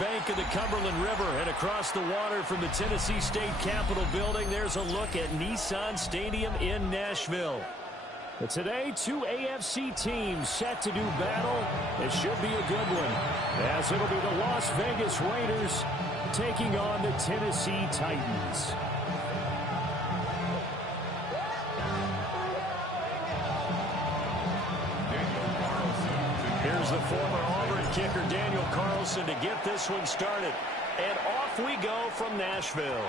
Bank of the Cumberland River and across the water from the Tennessee State Capitol building, there's a look at Nissan Stadium in Nashville. But today, two AFC teams set to do battle. It should be a good one, as it'll be the Las Vegas Raiders taking on the Tennessee Titans. Here's the former Auburn kicker Daniel Carlson to get this one started. And off we go from Nashville.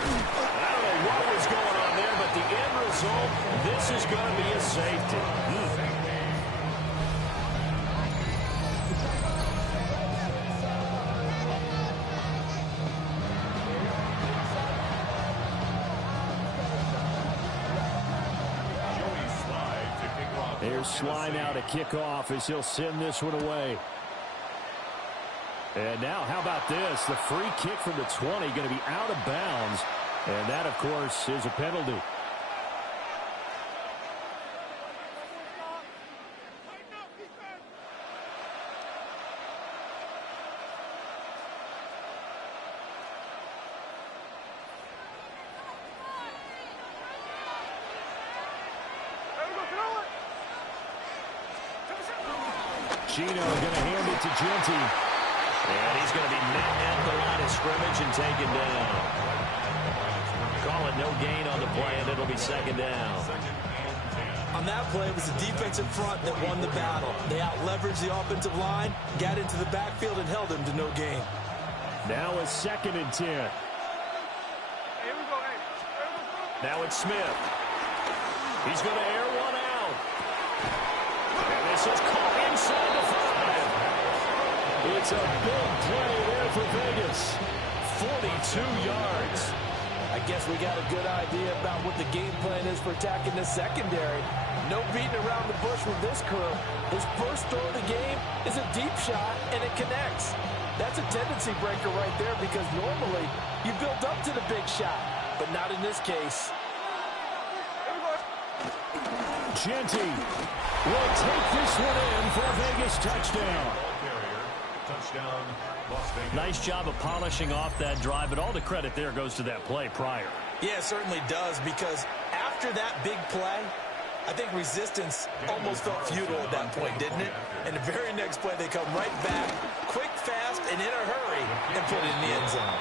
I don't know what was going on there, but the end result, this is going to be a safety. Here's Sly now to kick off as he'll send this one away. And now, how about this? The free kick from the 20 going to be out of bounds. And that, of course, is a penalty. Gino going to hand it to Genty. And he's going to be met at the line of scrimmage and taken down. Call it no gain on the play, and it'll be second down. On that play, it was the defensive front that won the battle. They out-leveraged the offensive line, got into the backfield, and held him to no gain. Now a 2nd and 10. Now it's Smith. He's going to air one out. And this is caught inside the 5. It's a big play there for Vegas. 42 yards. I guess we got a good idea about what the game plan is for attacking the secondary. No beating around the bush with this crew. His first throw of the game is a deep shot, and it connects. That's a tendency breaker right there because normally you build up to the big shot, but not in this case. Genty will take this one in for a Vegas touchdown. Nice job of polishing off that drive, but all the credit there goes to that play prior. Yeah, it certainly does, because after that big play, I think resistance almost felt futile at that point, didn't it? And the very next play, they come right back, quick, fast, and in a hurry, and put it in the end zone.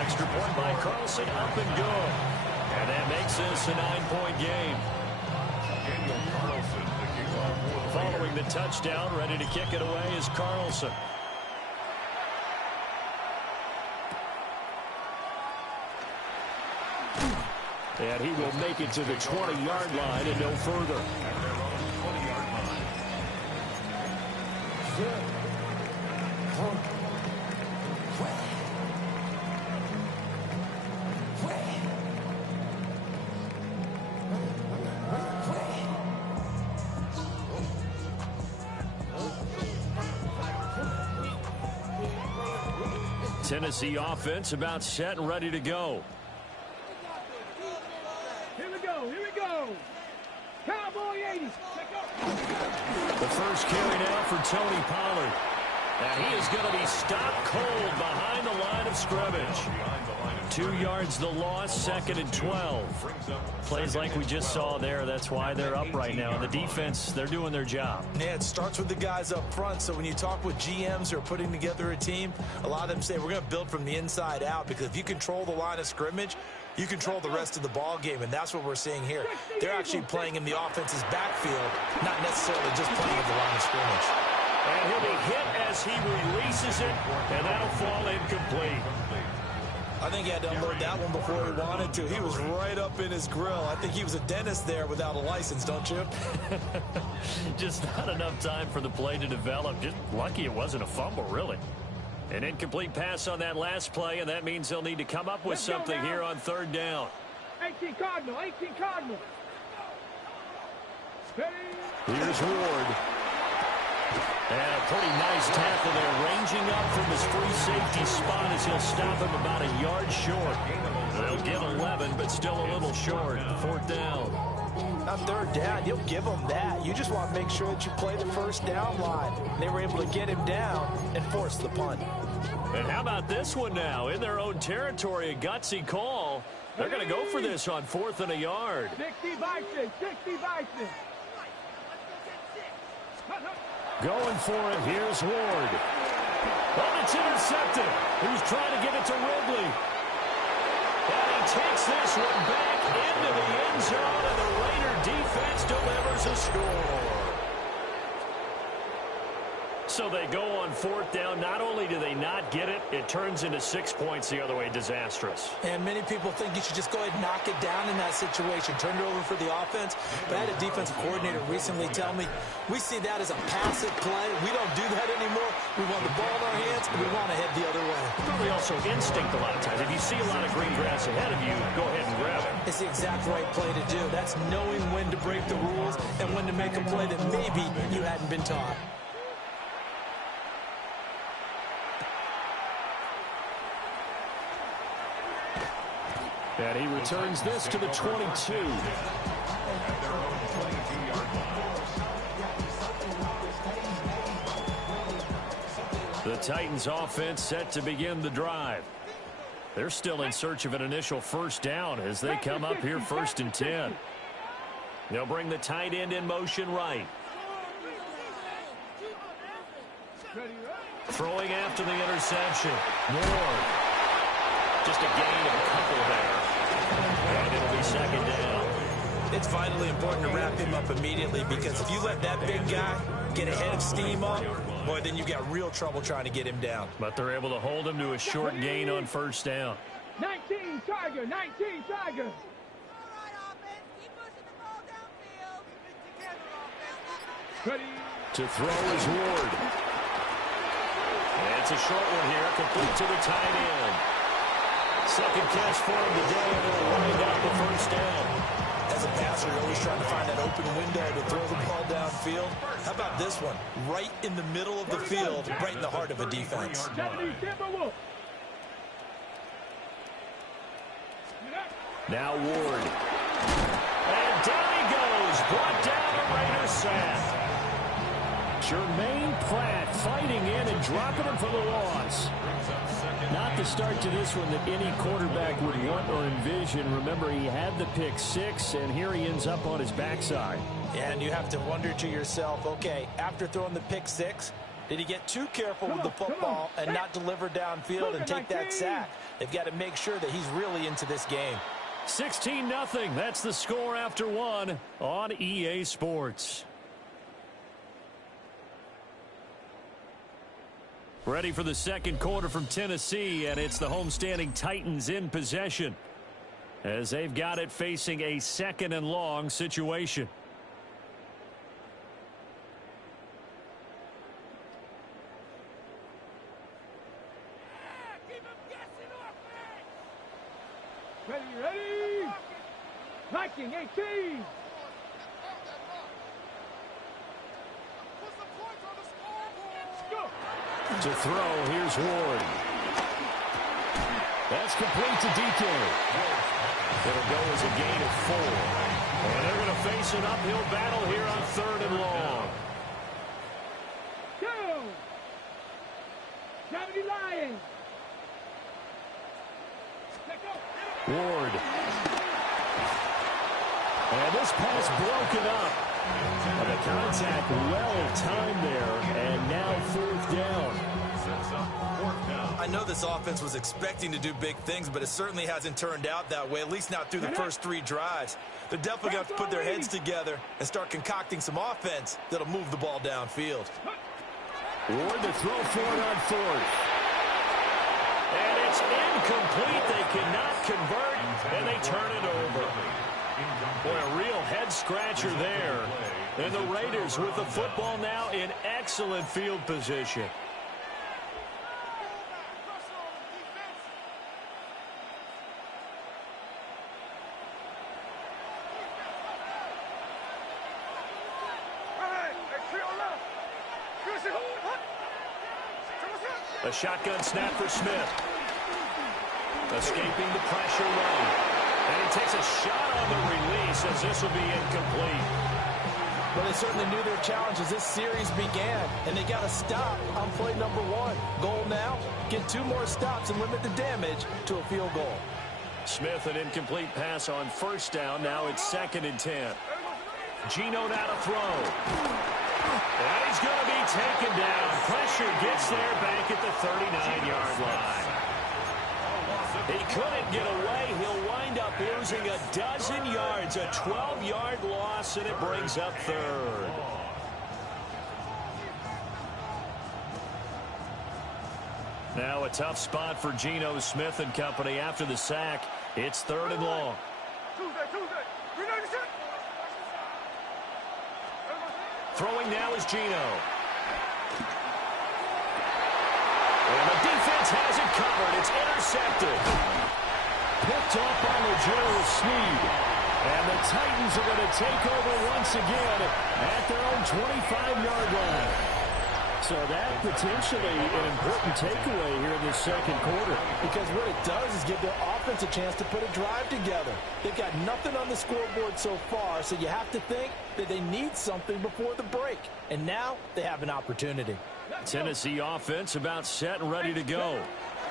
Extra point by Carlson, up and good. And that makes this a 9-point game. Following the touchdown, ready to kick it away is Carlson. And he will make it to the 20-yard line and no further. Tennessee offense about set and ready to go. Here we go. Cowboy 80s. The first carry now for Tony Pollard. And he is going to be stopped cold behind the line of scrimmage. 2 yards the loss, 2nd and 12. Plays like we just saw there. That's why they're up right now. And the defense, they're doing their job. Yeah, it starts with the guys up front. So when you talk with GMs who are putting together a team, a lot of them say we're going to build from the inside out, because if you control the line of scrimmage, you control the rest of the ball game, and that's what we're seeing here. They're actually playing in the offense's backfield, not necessarily just playing at the line of scrimmage. And he'll be hit as he releases it, and that'll fall incomplete. I think he had to unload that one before he wanted to. He was right up in his grill. I think he was a dentist there without a license, don't you? Just not enough time for the play to develop. Just lucky it wasn't a fumble, really. An incomplete pass on that last play, and that means they'll need to come up with something here on 3rd down. 18 Cardinal. Here's Ward. And a pretty nice tackle there, ranging up from his free safety spot as he'll stop him about a yard short. They'll get 11, but still a little short. 4th down. On third down, you'll give them that. You just want to make sure that you play the first down line. They were able to get him down and force the punt. And how about this one now? In their own territory, a gutsy call. They're going to go for this on 4th and a yard. 60 Vikings, 60 Vikings. Going for it. Here's Ward. Oh, it's intercepted. He was trying to get it to Ridley. And he takes this one back into the end zone, and the Raider defense delivers a score. So they go on 4th down. Not only do they not get it, it turns into 6 points the other way. Disastrous. And many people think you should just go ahead and knock it down in that situation. Turn it over for the offense. But I had a defensive coordinator recently tell me, we see that as a passive play. We don't do that anymore. We want the ball in our hands, and we want to head the other way. Probably also instinct a lot of times. If you see a lot of green grass ahead of you, go ahead and grab it. It's the exact right play to do. That's knowing when to break the rules and when to make a play that maybe you hadn't been taught. And he returns this to the 22. The Titans offense set to begin the drive. They're still in search of an initial first down as they come up here 1st and 10. They'll bring the tight end in motion right. Throwing after the interception. Ward. Just a gain of a couple there. And it'll be 2nd down. It's vitally important to wrap him up immediately, because if you let that big guy get ahead of steam up, boy, then you've got real trouble trying to get him down. But they're able to hold him to a short gain on 1st down. 19 Tiger, 19 Tiger. To throw is Ward. And it's a short one here, complete to the tight end. Second catch for him today, and it'll wind out the first down. As a passer, you're always trying to find that open window to throw the ball downfield. How about this one? Right in the middle of the field, right in the heart of a defense. Now Ward. And down he goes. Brought down a Raider sack. Jermaine Pratt fighting in and dropping him for the loss. Not the start to this one that any quarterback would want or envision. Remember, he had the pick 6, and here he ends up on his backside. And you have to wonder to yourself, okay, after throwing the pick 6, did he get too careful with the football and not deliver downfield and take that sack? They've got to make sure that he's really into this game. 16-0. That's the score after 1 on EA Sports. Ready for the second quarter from Tennessee, and it's the homestanding Titans in possession as they've got it facing a 2nd and long situation. Ready. Viking 18. To throw, here's Ward. That's complete to DK. It'll go as a gain of 4. And they're going to face an uphill battle here on 3rd and long. Go! 70 Lions. Ward. And this pass broken up. And the contact well timed there, and now 4th down. I know this offense was expecting to do big things, but it certainly hasn't turned out that way, at least not through the first 3 drives. They're definitely going to have to put their heads together and start concocting some offense that'll move the ball downfield. Ward to throw for it on 4th. And it's incomplete. They cannot convert, and they turn it over. Boy, a real head-scratcher there. And the Raiders with the football now in excellent field position. A shotgun snap for Smith. Escaping the pressure right. And he takes a shot on the release as this will be incomplete. Well, they certainly knew their challenge as this series began, and they got to stop on play number 1. Goal now, get 2 more stops and limit the damage to a field goal. Smith, an incomplete pass on first down. Now it's 2nd and 10. Geno now to throw. And he's going to be taken down. Pressure gets there back at the 39-yard line. He couldn't get away. He'll wind up losing a dozen yards, a 12-yard loss, and it brings up 3rd. Now a tough spot for Geno Smith and company after the sack. It's 3rd and long. Throwing now is Geno. And the defense has it covered. It's intercepted. Picked off by Gerald Sneed. And the Titans are going to take over once again at their own 25-yard line. So that potentially an important takeaway here in the 2nd quarter. Because what it does is give their offense a chance to put a drive together. They've got nothing on the scoreboard so far, so you have to think that they need something before the break. And now they have an opportunity. Tennessee offense about set and ready to go.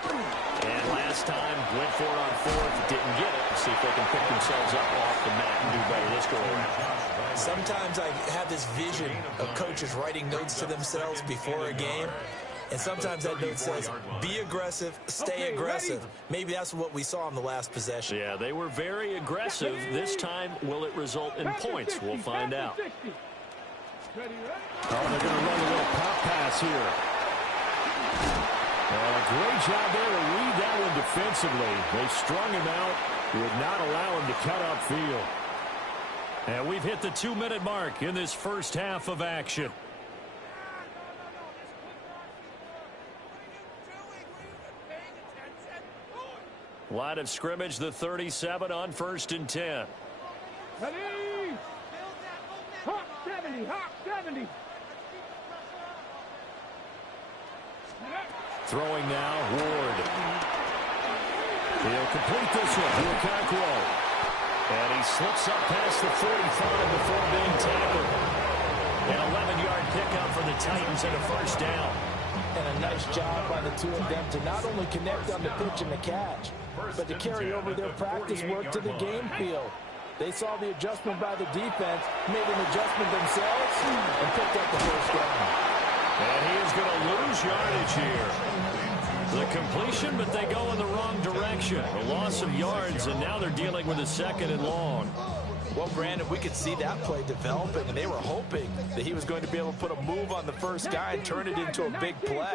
And last time went for it on 4th, didn't get it. See if they can pick themselves up off the mat and do better this go around. Sometimes I have this vision of coaches writing notes to themselves before a game. And sometimes that note says, be aggressive, stay aggressive. Maybe that's what we saw in the last possession. Yeah, they were very aggressive. This time, will it result in points? We'll find out. Ready, ready. Oh, they're going to run a little pop pass here. Great job there to read that one defensively. They strung him out, would not allow him to cut upfield. And we've hit the 2-minute mark in this first half of action. Line of scrimmage, the 37 on 1st and 10. Ready. Hawk 70, Hawk 70. Throwing now, Ward. He'll complete this one to Okonkwo. And he slips up past the 45 before being tackled. An 11-yard pickup for the Titans and a 1st down. And a nice job by the 2 of them to not only connect on the pitch and the catch, but to carry over their practice work to the game field. They saw the adjustment by the defense, made an adjustment themselves, and picked up the 1st down. And he is going to lose yardage here. The completion, but they go in the wrong direction. A loss of yards, and now they're dealing with a 2nd and long. Well, Brandon, we could see that play developing, and they were hoping that he was going to be able to put a move on the first guy and turn it into a big play.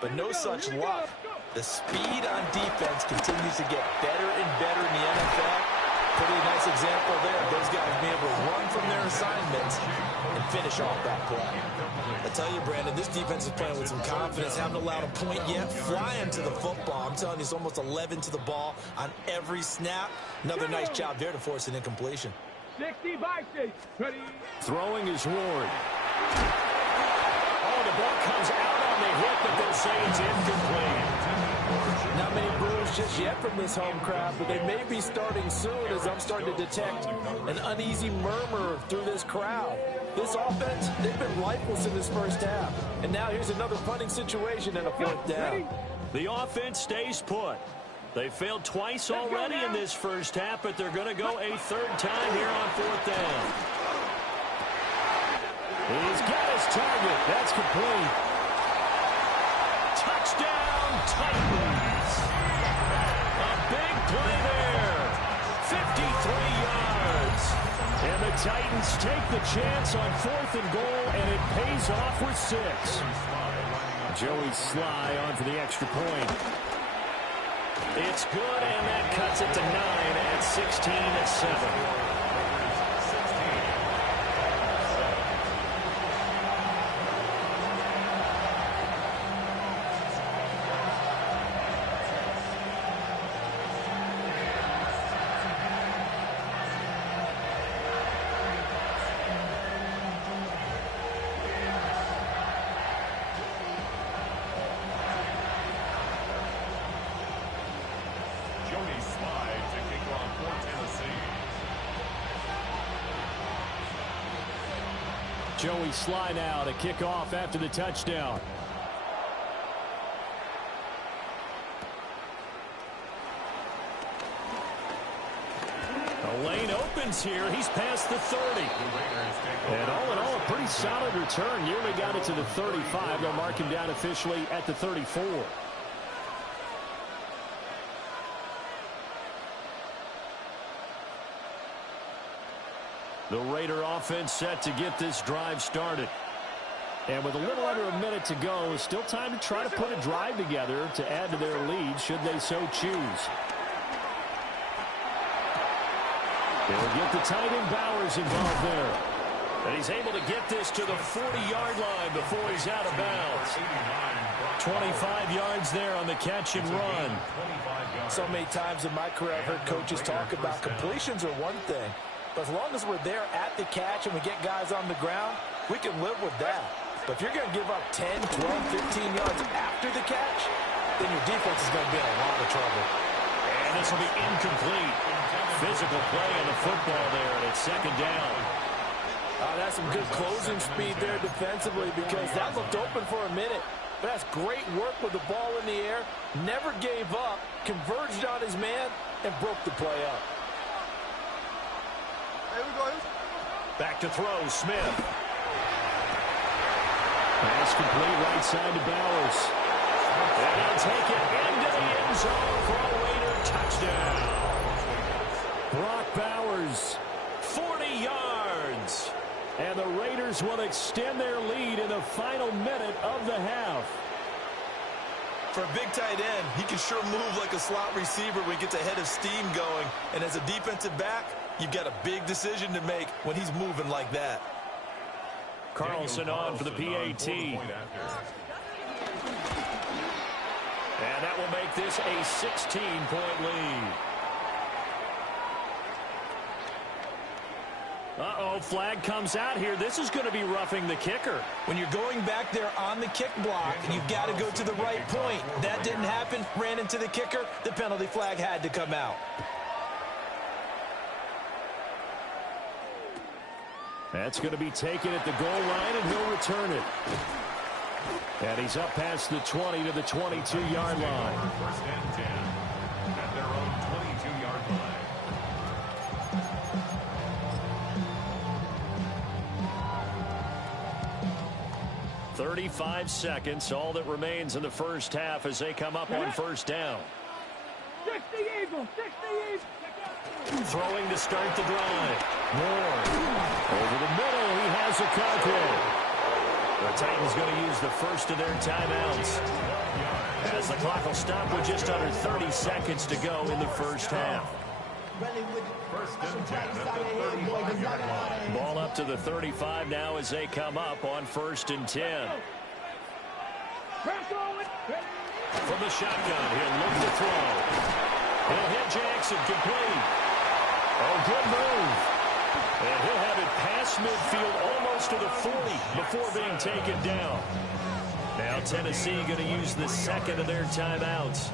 But no such luck. The speed on defense continues to get better and better in the NFL. Pretty nice example there. Those guys being able to run from their assignments and finish off that play. I tell you, Brandon, this defense is playing with some confidence. Haven't allowed a point yet. Flying to the football. I'm telling you, it's almost 11 to the ball on every snap. Another nice job there to force an incompletion. 60 by 6. Ready. Throwing is Ward. Oh, the ball comes out on the hit, but they'll say it's incomplete. Not many boos just yet from this home crowd, but they may be starting soon as I'm starting to detect an uneasy murmur through this crowd. This offense, they've been lifeless in this first half. And now here's another punting situation and a 4th down. The offense stays put. They failed twice already in this first half, but they're going to go a 3rd time here on 4th down. He's got his target. That's complete. Touchdown, Titans. A big play there. 53 yards. And the Titans take the chance on 4th and goal, and it pays off with 6. Joey Sly on for the extra point. It's good, and that cuts it to 9 at 16-7. Joey Sly now to kick off after the touchdown. The lane opens here. He's past the 30. And all in all, a pretty solid return. Nearly got it to the 35. They'll mark him down officially at the 34. The Raider offense set to get this drive started. And with a little under a minute to go, still time to try to put a drive together to add to their lead should they so choose. They'll get the tight end Bowers involved there. And he's able to get this to the 40-yard line before he's out of bounds. 25 yards there on the catch and run. So many times in my career I've heard coaches talk about completions are one thing. But as long as we're there at the catch and we get guys on the ground, we can live with that. But if you're going to give up 10, 12, 15 yards after the catch, then your defense is going to be in a lot of trouble. And this will be incomplete. Physical play on the football there, and it's second down. That's some good closing speed there defensively because that looked open for a minute. But that's great work with the ball in the air. Never gave up, converged on his man, and broke the play up. Back to throw, Smith. Pass complete right side to Bowers. And he'll take it into the end zone for a Raider touchdown. Brock Bowers, 40 yards. And the Raiders will extend their lead in the final minute of the half. For a big tight end, he can sure move like a slot receiver when he gets a head of steam going. And as a defensive back, you've got a big decision to make when he's moving like that. Carlson on for the PAT. And that will make this a 16-point lead. Uh-oh, flag comes out here. This is going to be roughing the kicker. When you're going back there on the kick block, you've got to go to the right point. That didn't happen. Ran into the kicker. The penalty flag had to come out. That's going to be taken at the goal line, and he'll return it. And he's up past the 20 to the 22-yard line. First and 10 at their own 22-yard line. 35 seconds, all that remains in the first half as they come up on first down. 60 Eagles, 60 Eagles. Throwing to start the drive. Moore. Over the middle, he has a Okonkwo. The Titans going to use the first of their timeouts. As the clock will stop with just under 30 seconds to go in the first half. First and 10 at the 35-yard line. Ball up to the 35 now as they come up on first and 10. From the shotgun, he'll look to throw. He'll hit Jackson complete. Oh, good move. And he'll have it past midfield almost to the 40 before being taken down. Now Tennessee going to use the second of their timeouts.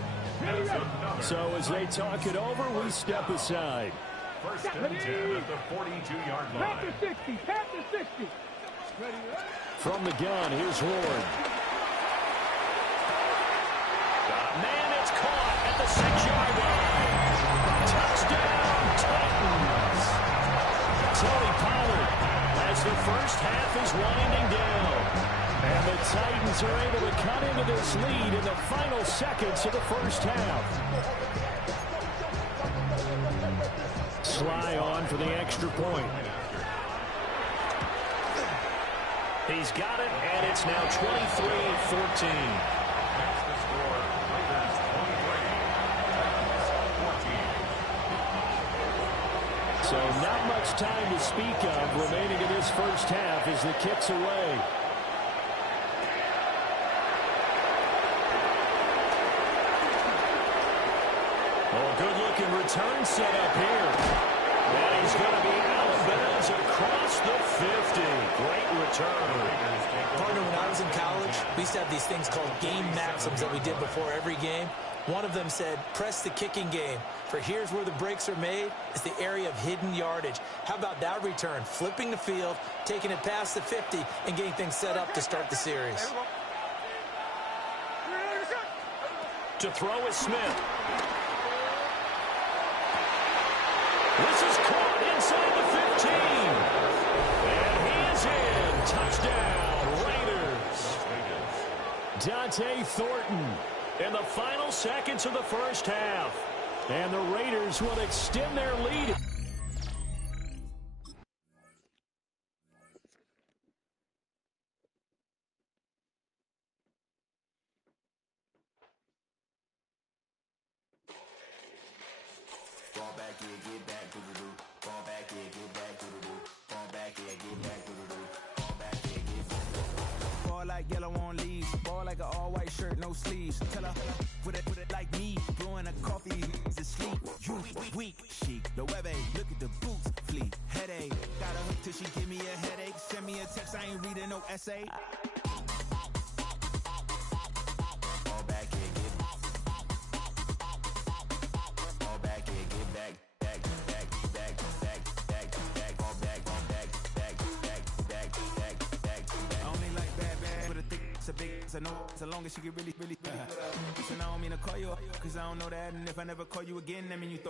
So as they talk it over, we step aside. First and 10 at the 42-yard line. Pat the 60, pat the 60. From the gun, here's Ward. Man, it's caught at the 6-yard line. Touchdown, Titans. Tony Pollard as the first half is winding down. And the Titans are able to cut into this lead in the final seconds of the first half. Sly on for the extra point. He's got it, and it's now 23-14. So not much time to speak of remaining in this first half as the kick's away. Oh, good-looking return set up here. And he's going to be out of bounds across the 50. Great return. Partner, when I was in college, we used to have these things called game maxims that we did before every game. One of them said, press the kicking game, for here's where the breaks are made. It's the area of hidden yardage. How about that return? Flipping the field, taking it past the 50, and getting things set up to start the series. To throw is Smith. This is caught inside the 15. And he is in. Touchdown, Raiders. Dante Thornton in the final seconds of the first half. And the Raiders will extend their lead. Fall back, yeah, get back, doo-doo-doo. Fall back, yeah, get back, doo-doo-doo. Fall back, yeah, get back, doo-doo-doo. Fall back, yeah, get back. Fall like yellow on leaves. Fall like an all-white shirt, no sleeves. Tell her, put it like me. Blowing a coffee, to sleep. You weak, chic. The web look at the boots, fleet. Headache, got a hook till she give me a headache. Send me a text, I ain't reading no essay. Fall back, yeah, get back. Fall back, yeah, get back. Back, back, back, back, back, back. Fall back, back, back, back, back, back, back. I only like bad, but a thick, it's a big, it's a no. So long as she get really, really, really. Listen, I don't mean to call you, cause I don't know that. And if I never call you again, that mean you throw